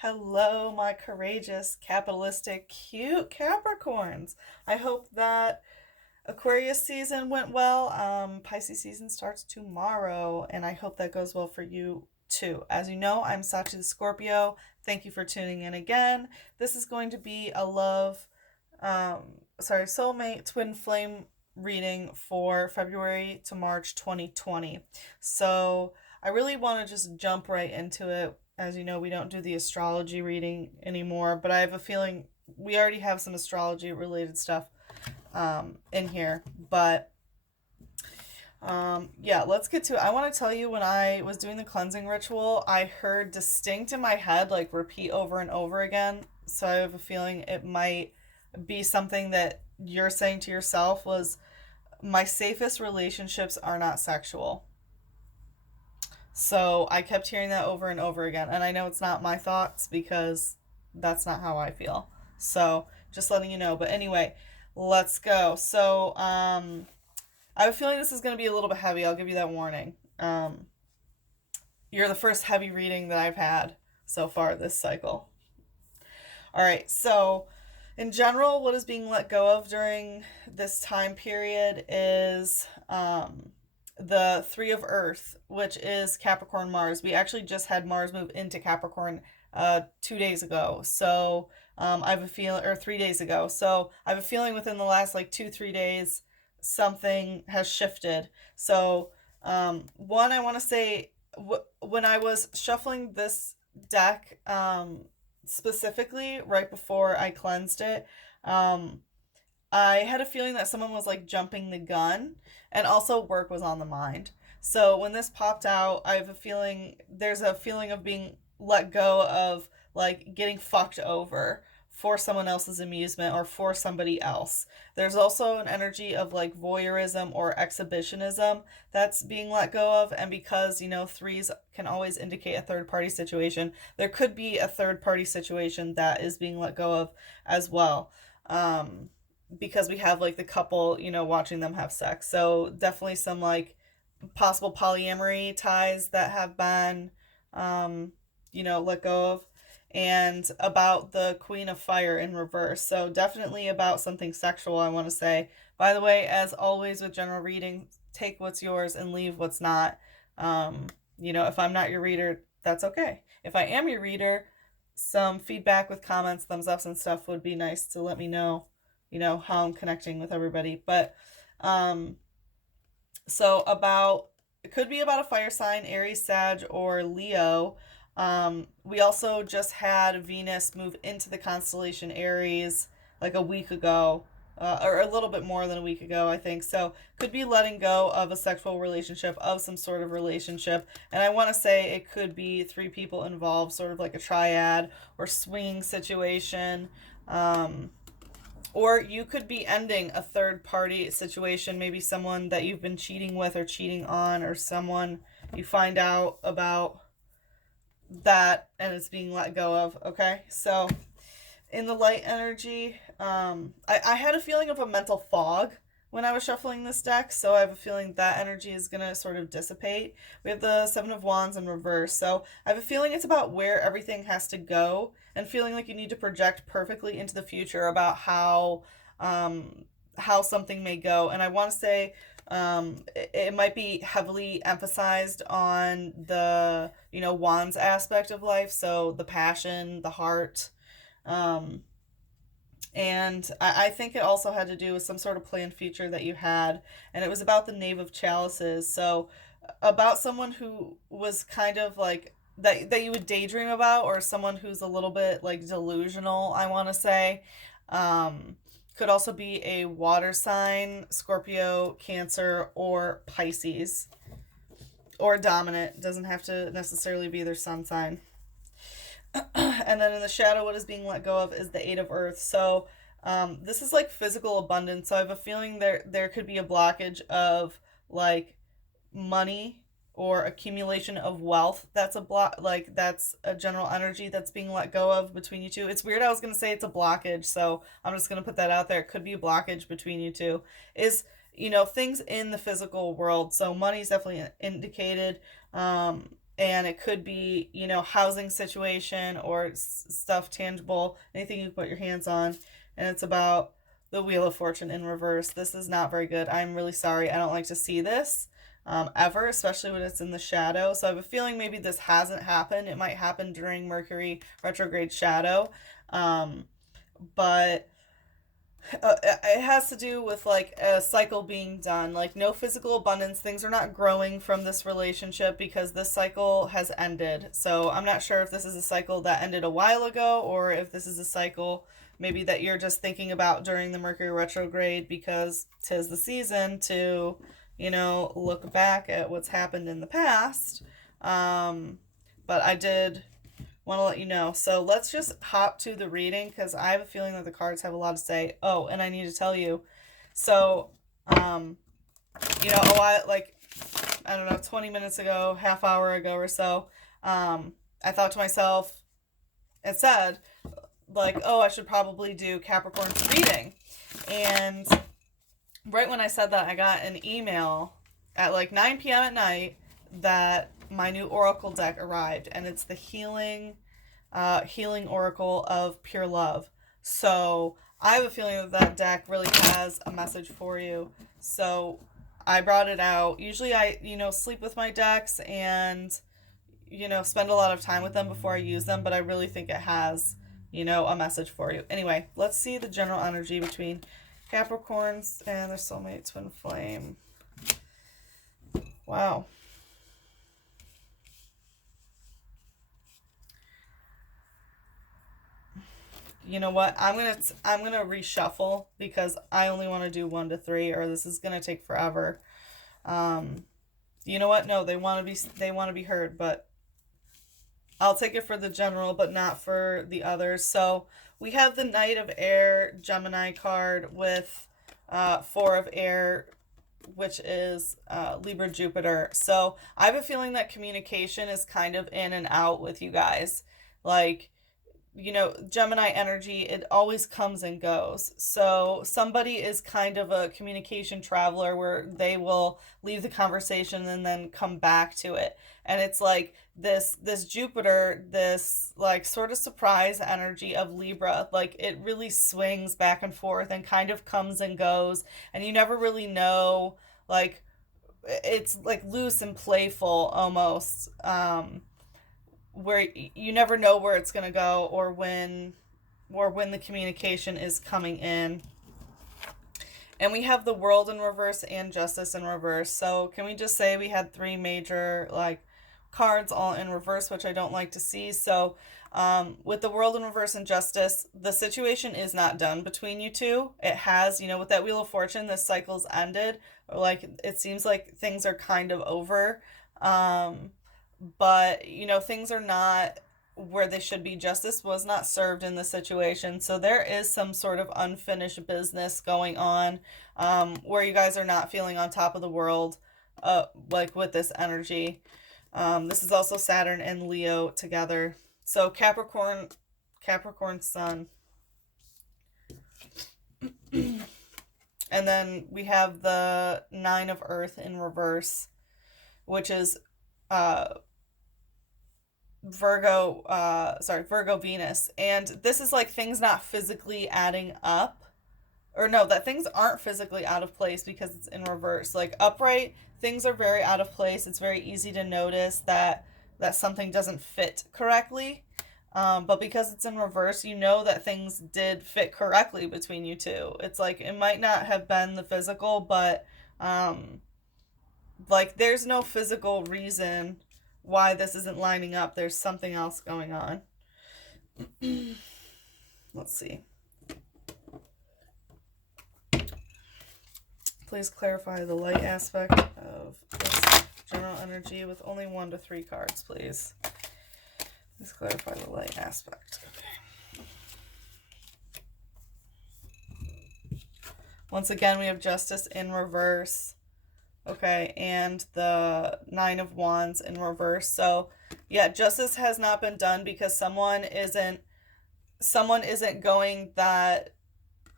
Hello, my courageous, capitalistic, cute Capricorns. I hope that Aquarius season went well. Pisces season starts tomorrow, and I hope that goes well for you too. As you know, I'm Sachi the Scorpio. Thank you for tuning in again. This is going to be a soulmate twin flame reading for February to March 2020. So I really want to just jump right into it. As you know, we don't do the astrology reading anymore, but I have a feeling we already have some astrology related stuff in here. But yeah, let's get to it. I want to tell you, when I was doing the cleansing ritual, I heard distinct in my head, like repeat over and over again. So I have a feeling it might be something that you're saying to yourself was, my safest relationships are not sexual. So I kept hearing that over and over again. And I know it's not my thoughts because that's not how I feel. So just letting you know. But anyway, let's go. So I have a feeling this is going to be a little bit heavy. I'll give you that warning. You're the first heavy reading that I've had so far this cycle. All right. So in general, what is being let go of during this time period is the Three of Earth, which is Capricorn Mars. We actually just had Mars move into Capricorn 2 days ago. So I have a feeling, or 3 days ago. So I have a feeling within the last like 2, 3 days, something has shifted. So one, I want to say, when I was shuffling this deck, specifically right before I cleansed it, um, I had a feeling that someone was like jumping the gun, and also work was on the mind. So when this popped out, I have a feeling there's a feeling of being let go of, like getting fucked over for someone else's amusement or for somebody else. There's also an energy of like voyeurism or exhibitionism that's being let go of. And because, threes can always indicate a third party situation, there could be a third party situation that is being let go of as well. Because we have like the couple, watching them have sex. So definitely some like possible polyamory ties that have been, let go of. And about the Queen of Fire in reverse. So definitely about something sexual, I want to say. By the way, as always with general reading, take what's yours and leave what's not. If I'm not your reader, that's okay. If I am your reader, some feedback with comments, thumbs ups, and stuff would be nice to let me know, how I'm connecting with everybody. But um, so about it could be about a fire sign, Aries, Sag, or Leo. We also just had Venus move into the constellation Aries like a week ago, or a little bit more than a week ago, I think. So could be letting go of a sexual relationship, of some sort of relationship. And I want to say it could be three people involved, sort of like a triad or swinging situation. Or you could be ending a third party situation, maybe someone that you've been cheating with or cheating on, or someone you find out about that and it's being let go of. Okay, so in the light energy, I had a feeling of a mental fog when I was shuffling this deck, so I have a feeling that energy is going to sort of dissipate. We have the Seven of Wands in reverse, so I have a feeling it's about where everything has to go and feeling like you need to project perfectly into the future about how something may go. And I want to say it might be heavily emphasized on the wands aspect of life, so the passion, the heart, um, and I think it also had to do with some sort of planned future that you had, and it was about the Knave of Chalices. So about someone who was kind of like that you would daydream about, or someone who's a little bit like delusional, I want to say. Um, could also be a water sign, Scorpio, Cancer, or Pisces, or dominant. Doesn't have to necessarily be their sun sign. And then in the shadow, what is being let go of is the Eight of Earth. So this is like physical abundance. So I have a feeling there could be a blockage of like money or accumulation of wealth. That's a block, like that's a general energy that's being let go of between you two. It's weird, I was gonna say it's a blockage, so I'm just gonna put that out there. It could be a blockage between you two. Is things in the physical world. So money's definitely indicated. and it could be, you know, housing situation or stuff tangible, anything you can put your hands on. And it's about the Wheel of Fortune in reverse. This is not very good. I'm really sorry. I don't like to see this ever, especially when it's in the shadow. So I have a feeling maybe this hasn't happened. It might happen during Mercury retrograde shadow. But it has to do with like a cycle being done, like no physical abundance. Things are not growing from this relationship because this cycle has ended. So I'm not sure if this is a cycle that ended a while ago or if this is a cycle maybe that you're just thinking about during the Mercury retrograde because 'tis the season to, you know, look back at what's happened in the past. But I did want to let you know. So let's just hop to the reading because I have a feeling that the cards have a lot to say. Oh, and I need to tell you. So, you know, a while, like, I don't know, 20 minutes ago, half hour ago or so, I thought to myself and said, like, oh, I should probably do Capricorn's reading. And right when I said that, I got an email at like 9 p.m. at night that my new oracle deck arrived, and it's the healing oracle of pure love. So I have a feeling that that deck really has a message for you. So I brought it out. Usually I, you know, sleep with my decks and, you know, spend a lot of time with them before I use them, but I really think it has, you know, a message for you. Anyway, let's see the general energy between Capricorns and their soulmate twin flame. Wow. You know what? I'm gonna reshuffle because I only want to do 1 to 3, or this is gonna take forever. You know what? No, they want to be heard, but I'll take it for the general, but not for the others. So we have the Knight of Air Gemini card with 4 of Air, which is Libra Jupiter. So I have a feeling that communication is kind of in and out with you guys. Like, you know, Gemini energy, it always comes and goes. So somebody is kind of a communication traveler where they will leave the conversation and then come back to it. And it's like this Jupiter, this like sort of surprise energy of Libra, like it really swings back and forth and kind of comes and goes, and you never really know, like it's like loose and playful almost. Where you never know where it's going to go or when the communication is coming in. And we have the World in reverse and Justice in reverse. So can we just say we had 3 major like cards all in reverse, which I don't like to see. So with the World in reverse and Justice, the situation is not done between you two. It has, you know, with that Wheel of Fortune, this cycle's ended, or like it seems like things are kind of over. But you know, things are not where they should be. Justice was not served in this situation, so there is some sort of unfinished business going on, where you guys are not feeling on top of the world, like with this energy. This is also Saturn and Leo together. So Capricorn sun. And then we have the 9 of Earth in reverse, which is Virgo Venus. And this is like things not physically adding up. Or no, that things aren't physically out of place because it's in reverse. Like upright, things are very out of place. It's very easy to notice that something doesn't fit correctly. But because it's in reverse, you know that things did fit correctly between you two. It's like it might not have been the physical, but like there's no physical reason why this isn't lining up. There's something else going on. Let's see. Please clarify the light aspect of this general energy with only 1 to 3 cards, please. Please clarify the light aspect. Okay. Once again, we have Justice in reverse. Okay, and the 9 of Wands in reverse. So, yeah, justice has not been done because someone isn't going that,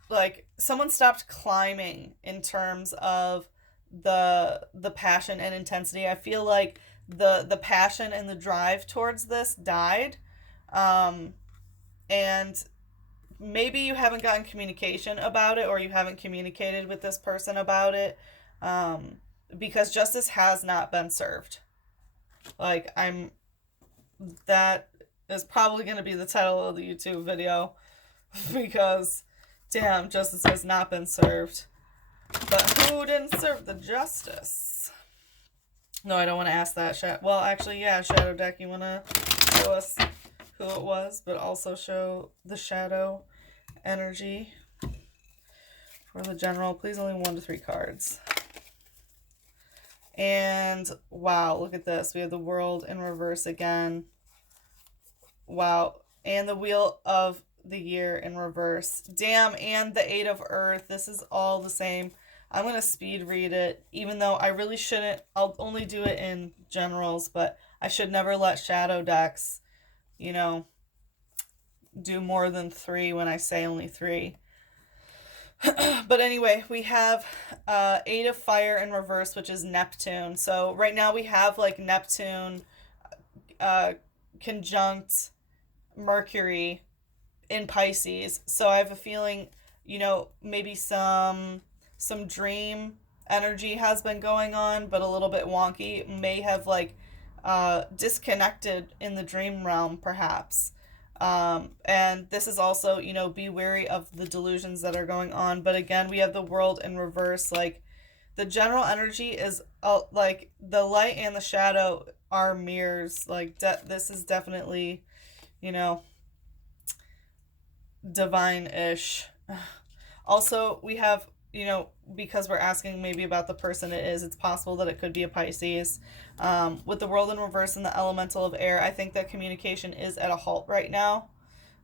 like, someone stopped climbing in terms of the passion and intensity. I feel like the passion and the drive towards this died. And maybe you haven't gotten communication about it, or you haven't communicated with this person about it, because justice has not been served. Like, that is probably going to be the title of the YouTube video, because damn, justice has not been served. But who didn't serve the justice? No, I don't want to ask that. Well, actually, yeah, Shadow Deck, you want to show us who it was, but also show the shadow energy for the general. Please, only 1 to 3 cards. And wow, look at this. We have the World in reverse again. Wow. And the Wheel of the Year in reverse. Damn, and the 8 of Earth. This is all the same. I'm going to speed read it, even though I really shouldn't. I'll only do it in generals, but I should never let shadow decks, you know, do more than 3 when I say only 3. But anyway, we have 8 of Fire in reverse, which is Neptune. So right now we have like Neptune conjunct Mercury in Pisces. So I have a feeling, you know, maybe some dream energy has been going on, but a little bit wonky. May have like disconnected in the dream realm, perhaps. And this is also, you know, be wary of the delusions that are going on. But again, we have the World in reverse. Like, the general energy is like the light and the shadow are mirrors. Like, this is definitely, you know, divine-ish. Also, we have, you know, because we're asking maybe about the person it is, it's possible that it could be a Pisces. With the World in reverse and the elemental of air, I think that communication is at a halt right now.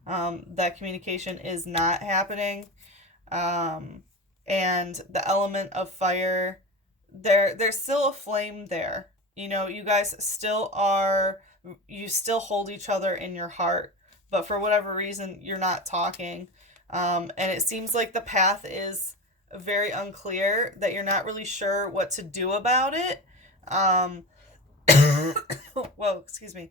That communication is not happening. And the element of fire, there's still a flame there. You know, you guys still hold each other in your heart, but for whatever reason, you're not talking. And it seems like the path is very unclear, that you're not really sure what to do about it. Whoa, excuse me.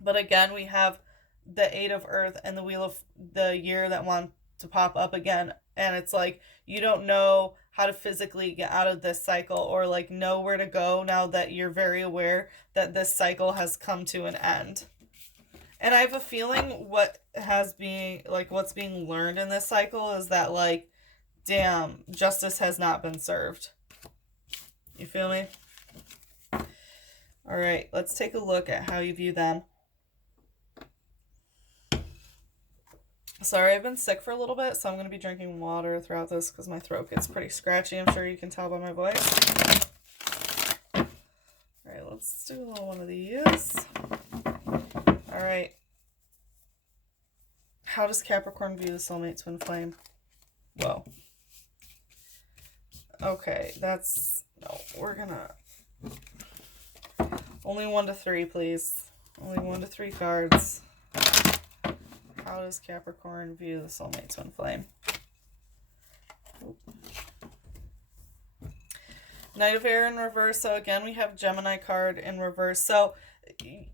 But again, we have the 8 of Earth and the Wheel of the Year that want to pop up again. And it's like, you don't know how to physically get out of this cycle, or like know where to go now that you're very aware that this cycle has come to an end. And I have a feeling what's being learned in this cycle is that, like, damn, justice has not been served. You feel me? All right, let's take a look at how you view them. Sorry, I've been sick for a little bit, so I'm going to be drinking water throughout this because my throat gets pretty scratchy. I'm sure you can tell by my voice. All right, let's do a little one of these. All right. How does Capricorn view the soulmate twin flame? Whoa. Okay, no, we're gonna... Only 1 to 3, please. Only 1 to 3 cards. How does Capricorn view the soulmate twin flame? Oop. Knight of Air in reverse. So again, we have Gemini card in reverse. So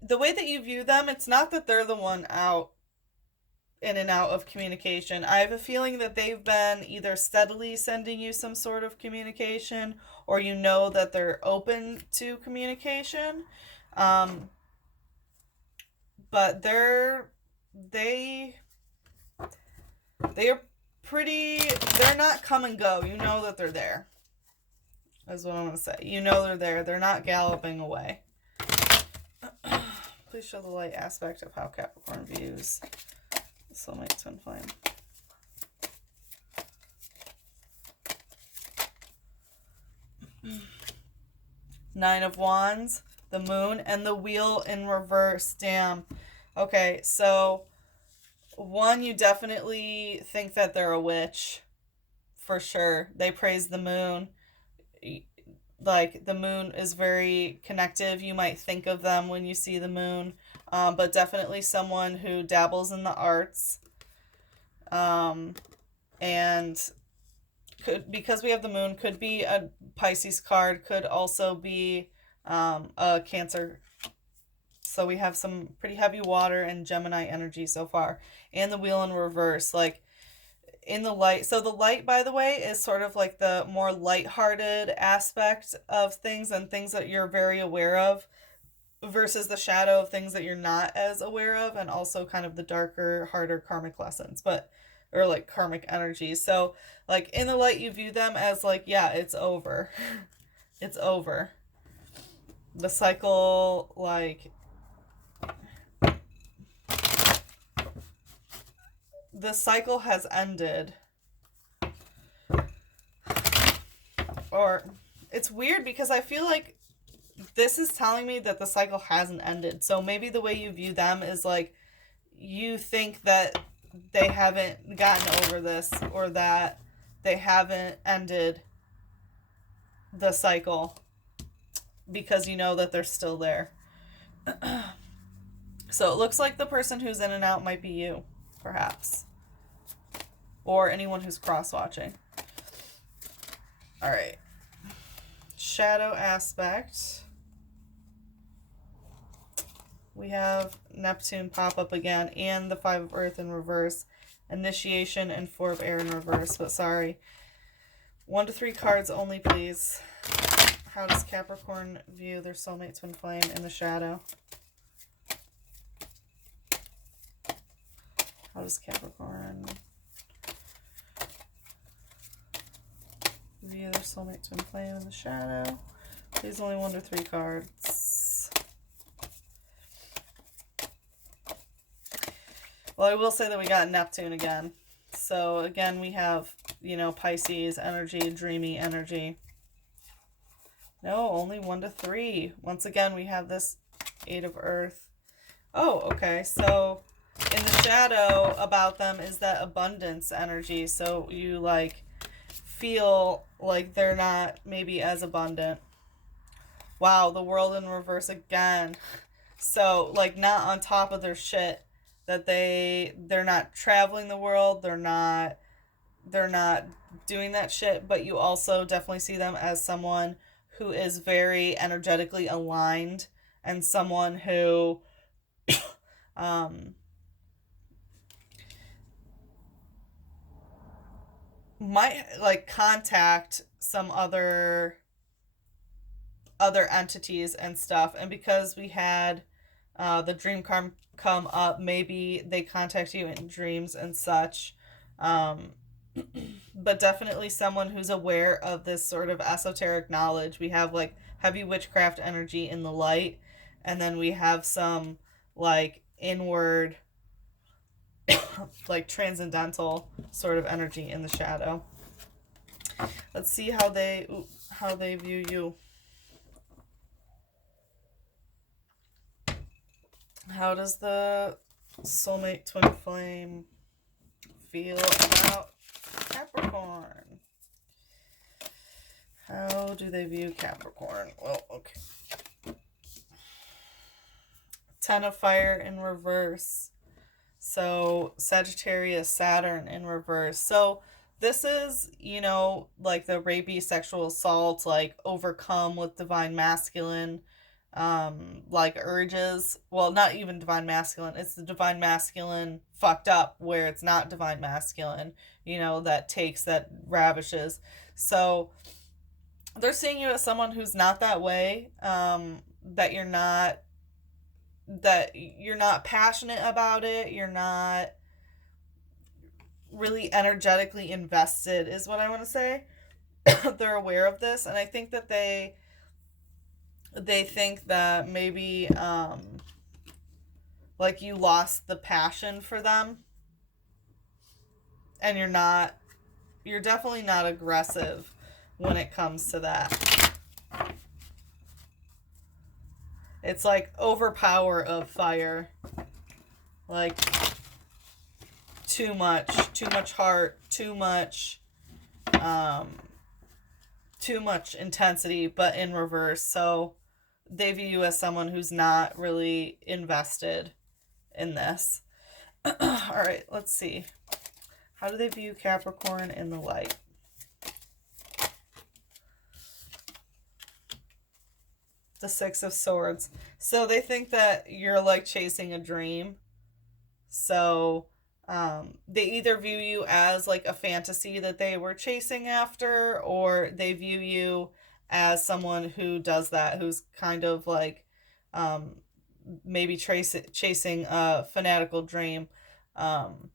the way that you view them, it's not that they're the one in and out of communication. I have a feeling that they've been either steadily sending you some sort of communication, or you know that they're open to communication. But they're not come and go. You know that they're there. That's what I'm going to say. You know they're there. They're not galloping away. Please show the light aspect of how Capricorn views the soulmate twin flame. Nine of Wands, the Moon, and the Wheel in reverse. Damn. Okay, so one, you definitely think that they're a witch. For sure. They praise the moon. Like, the moon is very connective. You might think of them when you see the moon. But definitely someone who dabbles in the arts. And because we have the moon, could be a Pisces card, could also be a Cancer. So we have some pretty heavy water and Gemini energy so far. And the wheel in reverse, like in the light. So the light, by the way, is sort of like the more lighthearted aspect of things and things that you're very aware of, versus the shadow of things that you're not as aware of, and also kind of the darker, harder karmic lessons, but or like karmic energies. So like in the light you view them as like, yeah, it's over. It's over. The cycle, like the cycle has ended. Or it's weird because I feel like this is telling me that the cycle hasn't ended. So maybe the way you view them is like you think that they haven't gotten over this, or that they haven't ended the cycle because you know that they're still there. So it looks like the person who's in and out might be you, perhaps. Or anyone who's cross-watching. Alright. Shadow aspect. We have Neptune pop up again, and the 5 of Earth in reverse. Initiation and 4 of Air in reverse, but sorry. 1 to 3 cards only, please. How does Capricorn view their soulmate twin flame in the shadow? How does Capricorn view their soulmate twin flame in the shadow? Please, only 1 to 3 cards. Well, I will say that we got Neptune again. So again, we have, you know, Pisces energy, dreamy energy. No, only 1 to 3. Once again, we have this 8 of Earth. Oh, okay. So in the shadow about them is that abundance energy. So you like feel like they're not maybe as abundant. Wow, the world in reverse again. So like not on top of their shit, that they're not traveling the world, they're not doing that shit, but you also definitely see them as someone who is very energetically aligned, and someone who might like contact some other entities and stuff. And because we had the dream come up, maybe they contact you in dreams and such. But definitely someone who's aware of this sort of esoteric knowledge. We have like heavy witchcraft energy in the light, and then we have some like inward like transcendental sort of energy in the shadow. Let's see how they view you. How does the soulmate twin flame feel about Capricorn? How do they view Capricorn? Well, okay. 10 of Fire in reverse. So Sagittarius, Saturn in reverse. So this is, you know, like the rapey sexual assault, like overcome with divine masculine, like urges. Well, not even divine masculine. It's the divine masculine fucked up where it's not divine masculine, you know, that takes, that ravishes. So they're seeing you as someone who's not that way, that you're not passionate about it, you're not really energetically invested, is what I want to say. They're aware of this, and I think that they think that maybe like you lost the passion for them, and you're definitely not aggressive when it comes to that. It's like overpower of fire, like too much heart, too much intensity, but in reverse. So they view you as someone who's not really invested in this. All right, let's see. How do they view Capricorn in the light? The Six of Swords. So they think that you're like chasing a dream. So they either view you as like a fantasy that they were chasing after, or they view you as someone who does that, who's kind of like um, maybe chasing a fanatical dream. Um,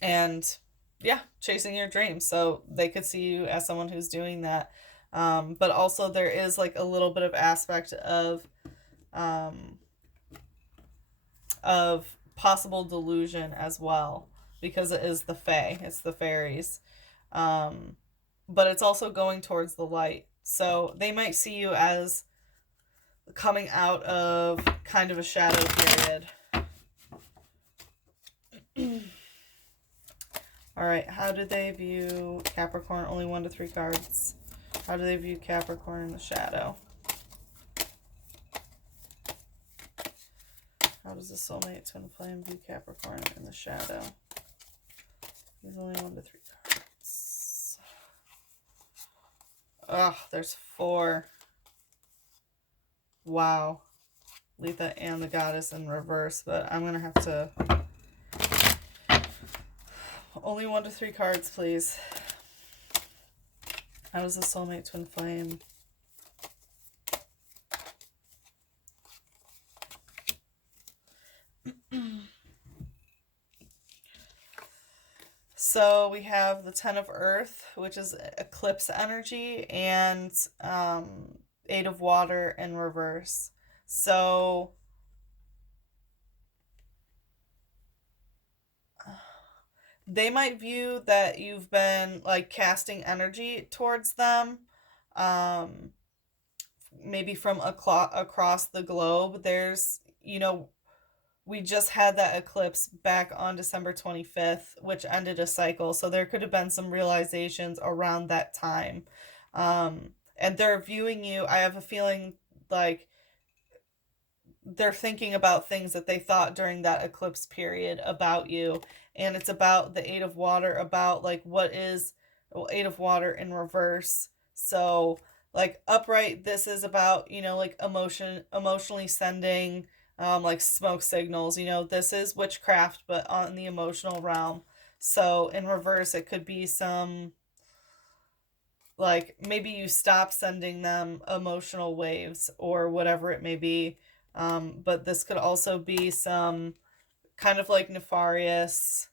and yeah, chasing your dreams. So they could see you as someone who's doing that. But also, there is like a little bit of aspect um, of possible delusion as well, because it is the fae, it's the fairies. Um, but it's also going towards the light. So they might see you as coming out of kind of a shadow period. All right, how do they view Capricorn? Only 1 to 3 cards. How do they view Capricorn in the shadow? How does the soulmate twin flame view Capricorn in the shadow? He's only 1 to 3 cards. Ugh, there's 4. Wow. Letha and the Goddess in reverse, but I'm going to have to... Only 1 to 3 cards, please. How does the soulmate twin flame? So we have the Ten of Earth, which is eclipse energy, and 8 of Water in reverse. So they might view that you've been like casting energy towards them, um, maybe from across the globe. There's, we just had that eclipse back on December 25th, which ended a cycle. So there could have been some realizations around that time. And they're viewing you, I have a feeling like they're thinking about things that they thought during that eclipse period about you. And it's about the 8 of Water, about like what is 8 of Water in reverse. So like upright, this is about, like emotionally sending like smoke signals. This is witchcraft, but on the emotional realm. So in reverse, it could be some, like, maybe you stop sending them emotional waves or whatever it may be. But this could also be some kind of like nefarious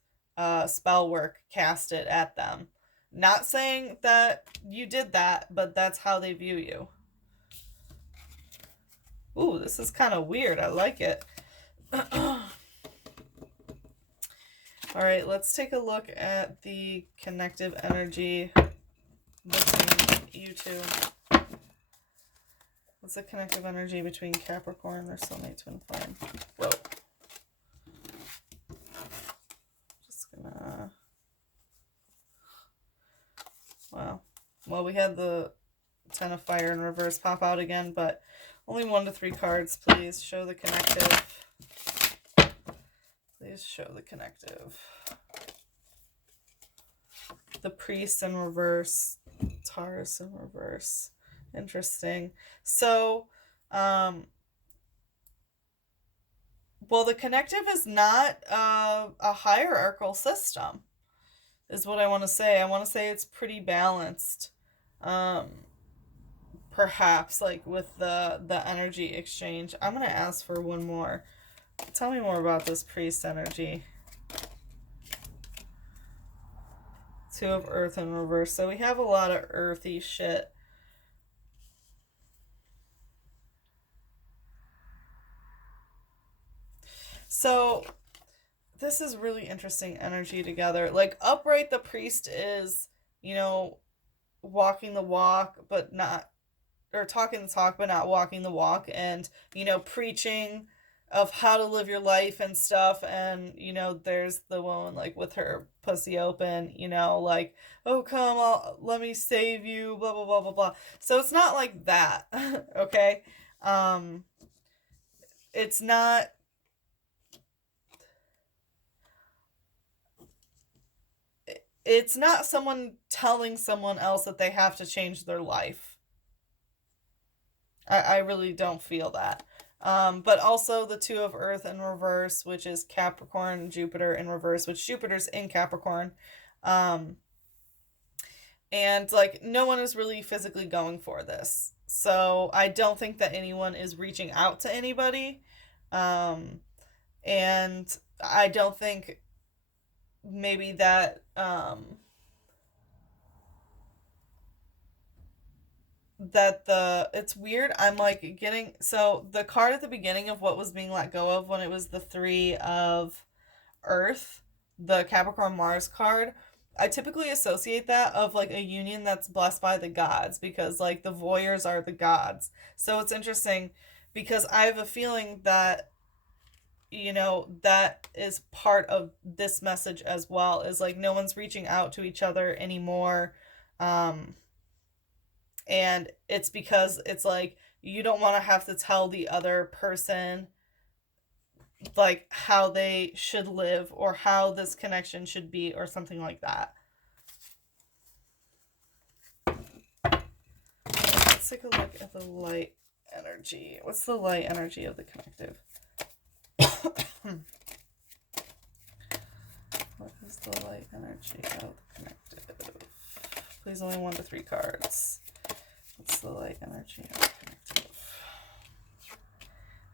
spell work casted at them. Not saying that you did that, but that's how they view you. Ooh, this is kind of weird. I like it. All right, let's take a look at the connective energy between you two. What's the connective energy between Capricorn and their soulmate twin flame? Whoa. Just gonna... Wow. Well, we had the Ten of Fire in reverse pop out again, but only 1 to 3 cards, please. Show the connective. Please show the connective. The Priest in reverse. Taurus in reverse. Interesting. So, well, the connective is not a hierarchical system, is what I want to say. I want to say it's pretty balanced. Perhaps, like, with the energy exchange. I'm going to ask for one more. Tell me more about this Priest energy. 2 of Earth in reverse. So we have a lot of earthy shit. So this is really interesting energy together. Like, upright, the Priest is, walking the walk, but not, or talking the talk, but not walking the walk, and, preaching of how to live your life and stuff. And, there's the woman, like, with her pussy open, like, oh, come, let me save you, blah, blah, blah, blah, blah. So it's not like that, okay? It's not... It's not someone telling someone else that they have to change their life. I really don't feel that. But also the Two of Earth in reverse, which is Capricorn, Jupiter in reverse, which Jupiter's in Capricorn. Um, and like no one is really physically going for this. So I don't think that anyone is reaching out to anybody. Um, and I don't think maybe that it's weird. I'm like getting, so the card at the beginning of what was being let go of when it was the Three of Earth, the Capricorn Mars card, I typically associate that of like a union that's blessed by the gods, because like the voyeurs are the gods. So it's interesting because I have a feeling that that is part of this message as well, is like no one's reaching out to each other anymore. um and it's because it's like you don't want to have to tell the other person like how they should live or how this connection should be or something like that. Let's take a look at the light energy. What's the light energy of the connective? What is the light energy of the connective? Please only 1 to 3 cards. What's the light energy of the connective?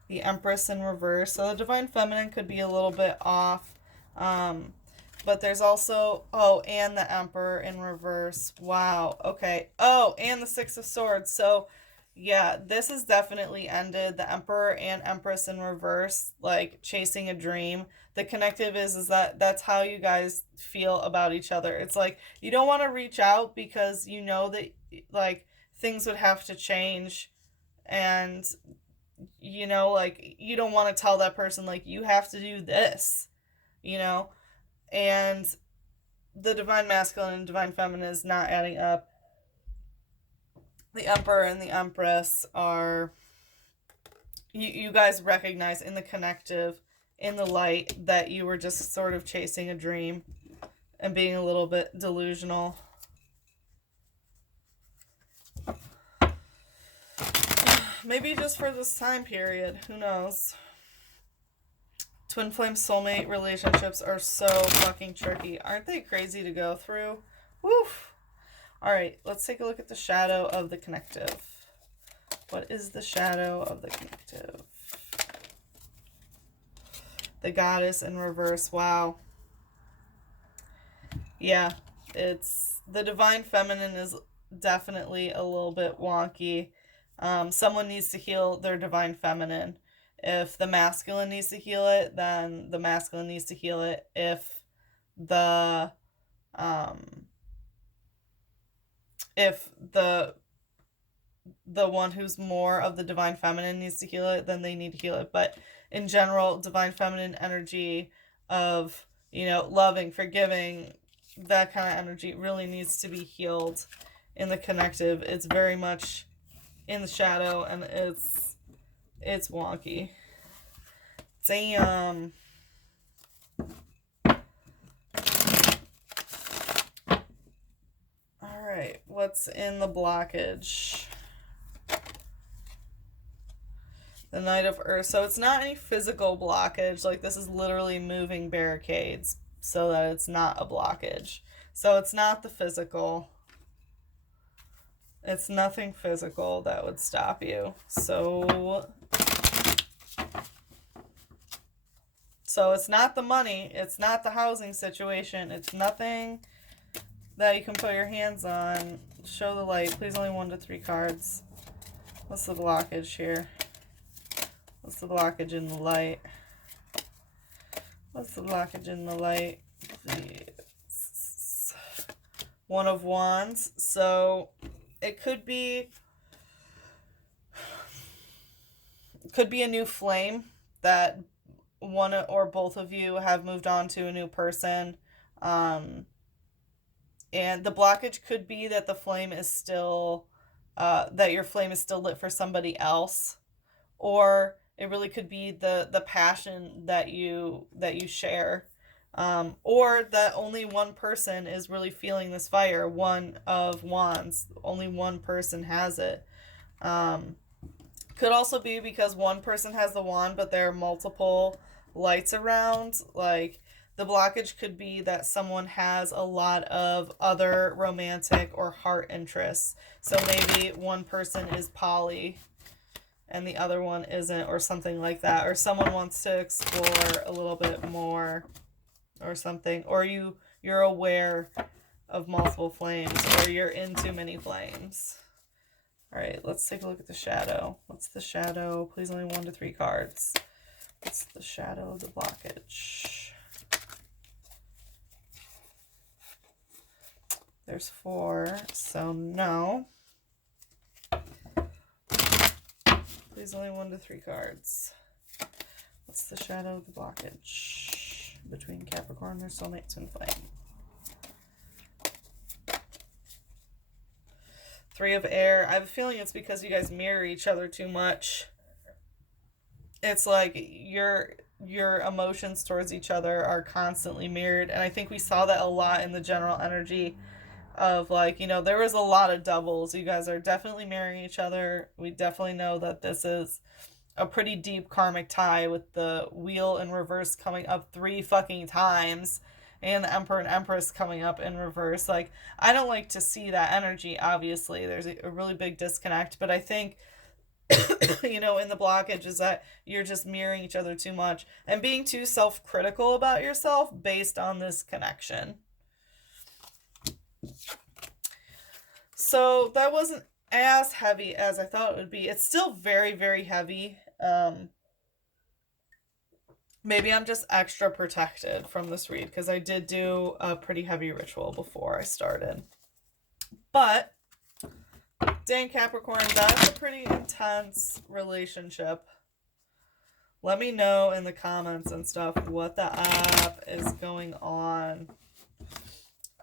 The Empress in reverse. So the Divine Feminine could be a little bit off. But there's also, and the Emperor in reverse. Wow. Okay. Oh, and the Six of Swords. So, yeah, this has definitely ended. The Emperor and Empress in reverse, like chasing a dream. The connective is that that's how you guys feel about each other. It's like you don't want to reach out because you know that like things would have to change, and like you don't want to tell that person like you have to do this, you know? And the Divine Masculine and Divine Feminine is not adding up. The Emperor and the Empress are, you guys recognize in the connective, in the light, that you were just sort of chasing a dream and being a little bit delusional. Maybe just for this time period, who knows? Twin flame soulmate relationships are so fucking tricky. Aren't they crazy to go through? Woof. Alright, let's take a look at the shadow of the connective. What is the shadow of the connective? The Goddess in reverse. Wow. Yeah, it's the Divine Feminine is definitely a little bit wonky. Someone needs to heal their Divine Feminine. If the masculine needs to heal it, then the masculine needs to heal it. If the one who's more of the Divine Feminine needs to heal it, then they need to heal it. But in general, Divine Feminine energy of, loving, forgiving, that kind of energy really needs to be healed in the connective. It's very much in the shadow, and it's wonky. Damn. Alright, what's in the blockage? The Knight of Earth. So it's not any physical blockage. Like, this is literally moving barricades so that it's not a blockage. So it's not the physical. It's nothing physical that would stop you. So it's not the money. It's not the housing situation. It's nothing that you can put your hands on. Show the light. Please only 1 to 3 cards. What's the blockage here? What's the blockage in the light? What's the blockage in the light? Please. 1 of Wands. So it could be a new flame that one or both of you have moved on to a new person. And the blockage could be that the flame is still, that your flame is still lit for somebody else. Or it really could be the passion that you share. Or that only one person is really feeling this fire. 1 of Wands. Only one person has it. Could also be because one person has the wand, but there are multiple lights around. Like, the blockage could be that someone has a lot of other romantic or heart interests. So maybe one person is poly and the other one isn't, or something like that. Or someone wants to explore a little bit more or something. Or you're aware of multiple flames, or you're in too many flames. All right, let's take a look at the shadow. What's the shadow? Please only 1 to 3 cards. What's the shadow of the blockage? There's 4, so no. Please only 1 to 3 cards. What's the shadow of the blockage between Capricorn and their soulmate twin flame? 3 of air. I have a feeling it's because you guys mirror each other too much. It's like your emotions towards each other are constantly mirrored, and I think we saw that a lot in the general energy of, like, you know, there was a lot of doubles. You guys are definitely mirroring each other. We definitely know that this is a pretty deep karmic tie, with the wheel in reverse coming up 3 fucking times and the Emperor and Empress coming up in reverse. Like, I don't like to see that energy, obviously. There's a really big disconnect, but I think, you know, in the blockage is that you're just mirroring each other too much and being too self-critical about yourself based on this connection. So that wasn't as heavy as I thought it would be. It's still very, very heavy. Maybe I'm just extra protected from this read because I did do a pretty heavy ritual before I started. But, dang Capricorn, that's a pretty intense relationship. Let me know in the comments and stuff what the app is going on.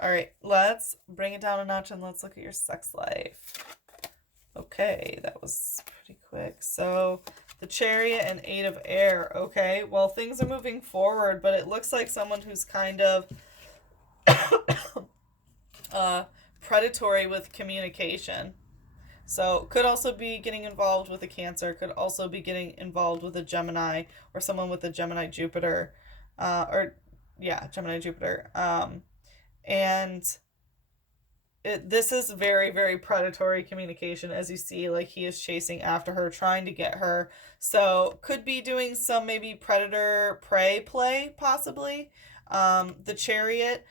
Alright, let's bring it down a notch and let's look at your sex life. Okay, that was pretty quick. So, the Chariot and 8 of air. Okay, well, things are moving forward, but it looks like someone who's kind of predatory with communication. So, could also be getting involved with a Cancer, could also be getting involved with a Gemini, or someone with a Gemini Jupiter. Gemini Jupiter. And this is very, very predatory communication, as you see. Like, he is chasing after her, trying to get her. So, could be doing some maybe predator-prey play, possibly. The Chariot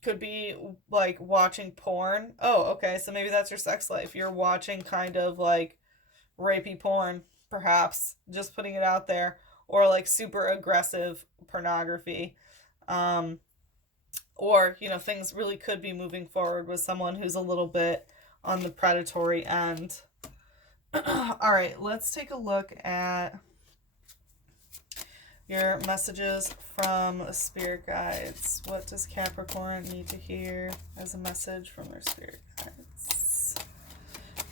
could be, like, watching porn. Oh, okay, so maybe that's your sex life. You're watching kind of, like, rapey porn, perhaps. Just putting it out there. Or, like, super aggressive pornography. Or, you know, things really could be moving forward with someone who's a little bit on the predatory end. Alright, let's take a look at your messages from spirit guides. What does Capricorn need to hear as a message from their spirit guides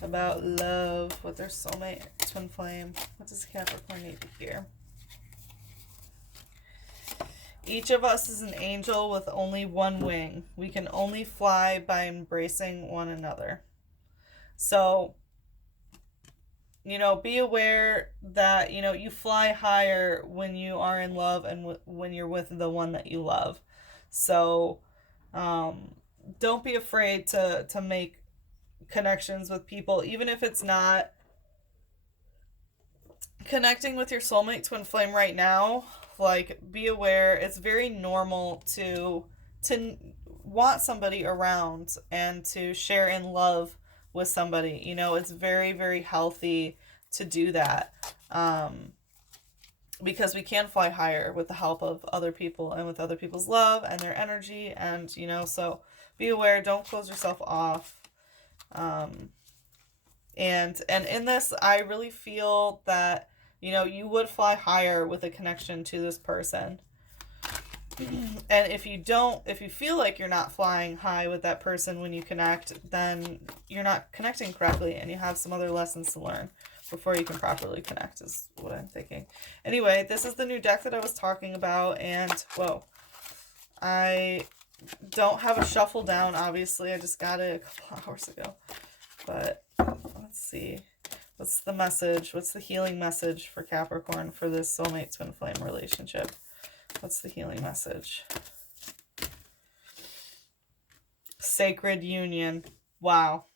about love with their soulmate twin flame? What does Capricorn need to hear? Each of us is an angel with only one wing. We can only fly by embracing one another. So, you know, be aware that, you know, you fly higher when you are in love and when you're with the one that you love. So, don't be afraid to make connections with people, even if it's not connecting with your soulmate twin flame right now. Like, be aware, it's very normal to want somebody around and to share in love with somebody. You know, it's very, very healthy to do that. Because we can fly higher with the help of other people and with other people's love and their energy. And, you know, so be aware, don't close yourself off. And in this, I really feel that, you know, you would fly higher with a connection to this person. And if you feel like you're not flying high with that person when you connect, then you're not connecting correctly and you have some other lessons to learn before you can properly connect, is what I'm thinking. Anyway, this is the new deck that I was talking about, and, whoa, I don't have a shuffle down, obviously. I just got it a couple hours ago. But, let's see. What's the message? What's the healing message for Capricorn for this soulmate twin flame relationship? What's the healing message? Sacred union. Wow.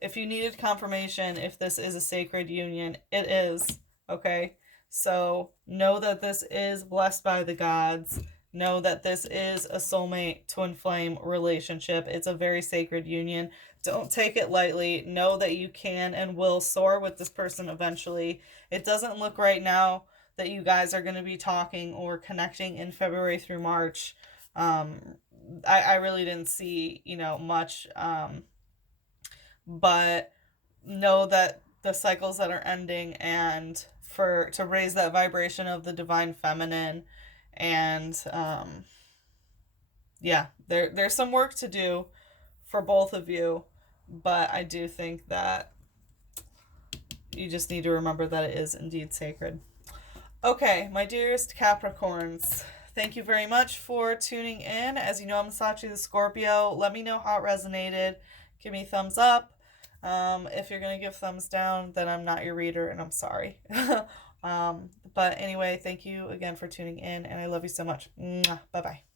If you needed confirmation if this is a sacred union, it is. Okay? So know that this is blessed by the gods. Know that this is a soulmate twin flame relationship. It's a very sacred union. Don't take it lightly. Know that you can and will soar with this person eventually. It doesn't look right now that you guys are going to be talking or connecting in February through March. I really didn't see, much. But know that the cycles that are ending, and to raise that vibration of the divine feminine, and yeah, there's some work to do for both of you, but I do think that you just need to remember that it is indeed sacred. Okay, my dearest Capricorns, thank you very much for tuning in. As you know, I'm Sachi the Scorpio. Let me know how it resonated. Give me a thumbs up. If you're going to give thumbs down, then I'm not your reader, and I'm sorry. But anyway, thank you again for tuning in, and I love you so much. Bye-bye.